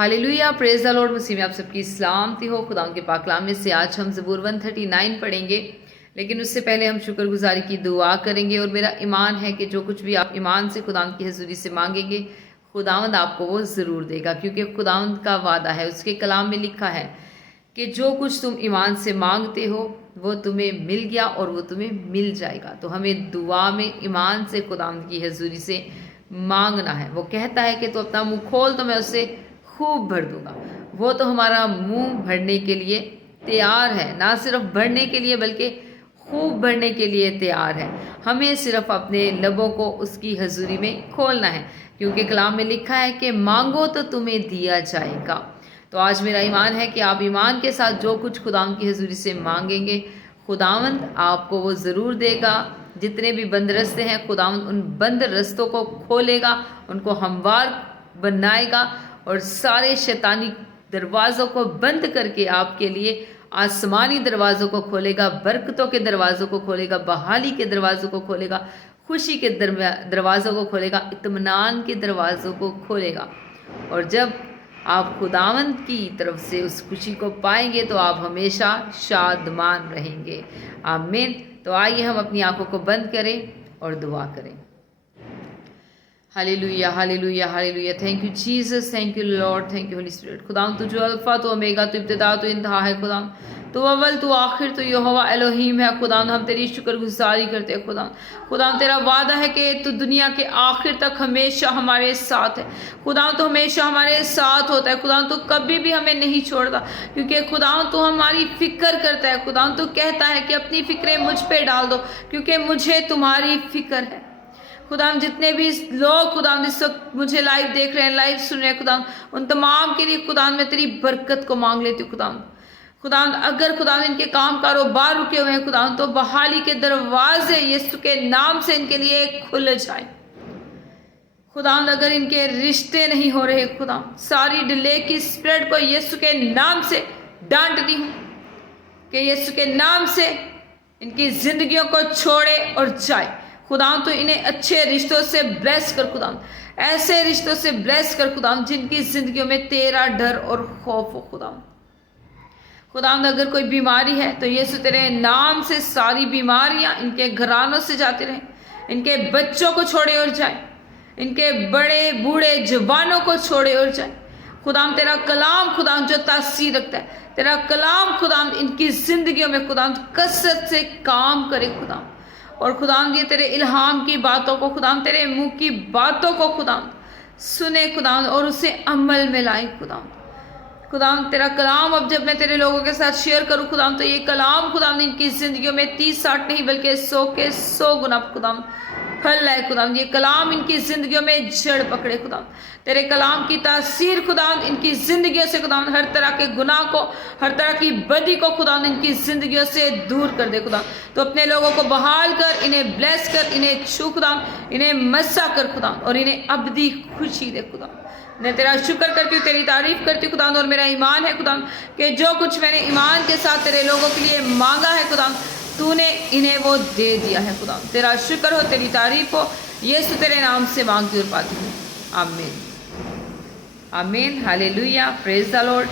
Hallelujah, praise the Lord. मसीह में आप सबकी सलामती हो। खुदा के पाक कलाम में से आज हम ज़बूर 139 पढ़ेंगे, लेकिन उससे पहले हम शुक्रगुजारी की दुआ करेंगे। और मेरा ईमान है कि जो कुछ भी आप ईमान से खुदावंद की हजूरी से मांगेंगे, खुदावंद आपको वो ज़रूर देगा, क्योंकि खुदावंद का वादा है, उसके कलाम में लिखा है कि जो कुछ तुम ईमान से मांगते हो वो तुम्हें मिल गया और वो तुम्हें मिल जाएगा। तो हमें दुआ में ईमान से खुदावंद की हजूरी से मांगना है। वो कहता है कि तो अपना मुंह खोल तो मैं उससे खूब भर दूंगा। वो तो हमारा मुंह भरने के लिए तैयार है, ना सिर्फ भरने के लिए बल्कि खूब भरने के लिए तैयार है। हमें सिर्फ अपने लबों को उसकी हजूरी में खोलना है, क्योंकि कलाम में लिखा है कि मांगो तो तुम्हें दिया जाएगा। तो आज मेरा ईमान है कि आप ईमान के साथ जो कुछ खुदावंद की हजूरी से मांगेंगे, खुदावंद आपको वो ज़रूर देगा। जितने भी बंद रस्ते हैं, खुदावंद उन बंद रस्तों को खोलेगा, उनको हमवार बनाएगा और सारे शैतानी दरवाज़ों को बंद करके आपके लिए आसमानी दरवाज़ों को खोलेगा, बरकतों के दरवाज़ों को खोलेगा, बहाली के दरवाज़ों को खोलेगा, खुशी के दरवाज़ों को खोलेगा, इत्मीनान के दरवाज़ों को खोलेगा। और जब आप खुदावंद की तरफ से उस खुशी को पाएंगे तो आप हमेशा शादमान रहेंगे। आमीन। तो आइए हम अपनी आंखों को बंद करें और दुआ करें। Hallelujah, hallelujah, hallelujah. Thank you Jesus, thank you Lord, thank you Holy Spirit. खुदाम तू जो अल्फा तो ओमेगा, तो इब्तिदा तो इंतहा है। खुदाम तो अव्वल तो आखिर, तो यहोवा एलोहीम है। खुदाम हम तेरी शुक्रगुजारी करते हैं। खुदाम तेरा वादा है कि तू दुनिया के आखिर तक हमेशा हमारे साथ है। खुदाम तो हमेशा हमारे साथ होता है। खुदाम तो कभी भी हमें नहीं छोड़ता, क्योंकि खुदाम तो हमारी फिक्र करता है। खुदाम तो कहता है कि अपनी फिक्रें मुझ पे डाल दो, क्योंकि मुझे तुम्हारी फिक्र है। खुदाम जितने भी लोग खुदाम इस वक्त मुझे लाइव देख रहे हैं, लाइव सुन रहे हैं, खुदाम उन तमाम के लिए खुदाम मैं तेरी बरकत को मांग लेती हूँ। खुदाम अगर खुदाम इनके काम कारोबार रुके हुए हैं, खुदाम तो बहाली के दरवाजे यीशु के नाम से इनके लिए खुल जाए। खुदाम अगर इनके रिश्ते नहीं हो रहे, खुदाम सारी डिले की स्पिरिट को यीशु के नाम से डांटती हूँ कि यीशु के नाम से इनकी जिंदगियों को छोड़े और जाए। खुदाम तो इन्हें अच्छे रिश्तों से ब्लेस कर, खुदाम ऐसे रिश्तों से ब्लेस कर खुदाम जिनकी जिंदगियों में तेरा डर और खौफ हो। खुदाम अगर कोई बीमारी है तो यीशु तेरे नाम से सारी बीमारियां इनके घरानों से जाती रहें, इनके बच्चों को छोड़े और जाए, इनके बड़े बूढ़े जवानों को छोड़े और जाए। खुदाम तेरा कलाम खुदाम जो तासीर रखता है, तेरा कलाम खुदाम इनकी जिंदगियों में खुदाम कसरत से काम करे। खुदाम और खुदाम ये तेरे इल्हाम की बातों को, खुदाम तेरे मुंह की बातों को खुदाम सुने खुदाम और उसे अमल में लाए। खुदाम तेरा कलाम अब जब मैं तेरे लोगों के साथ शेयर करूं खुदाम, तो ये कलाम खुदाम इनकी जिंदगियों में 30-60 नहीं बल्कि 100 के 100 गुना खुदाम फल लाए। खुदाम ये कलाम इनकी जिंदगियों में जड़ पकड़े। खुदाम तेरे कलाम की तासीर खुदाम इनकी जिंदगियों से खुदाम हर तरह के गुनाह को, हर तरह की बदी को खुदाम इनकी जिंदगियों से दूर कर दे। खुदाम तो अपने लोगों को बहाल कर, इन्हें ब्लेस कर, इन्हें छू खुदाम, इन्हें मस्सा कर खुदाम और इन्हें अबदी खुशी दे। खुदाम मैं तेरा शुक्र करती हूँ, तेरी तारीफ करती हूँ खुदाम। और मेरा ईमान है खुदाम कि जो कुछ मैंने ईमान के साथ तेरे लोगों के लिए मांगा है खुदाम, तूने इन्हें वो दे दिया है। खुदाम तेरा शुक्र हो, तेरी तारीफ हो। यीशु तेरे नाम से मांगती और पाती हूँ। आमीन, आमीन, हालेलुया, प्रेज द लॉर्ड।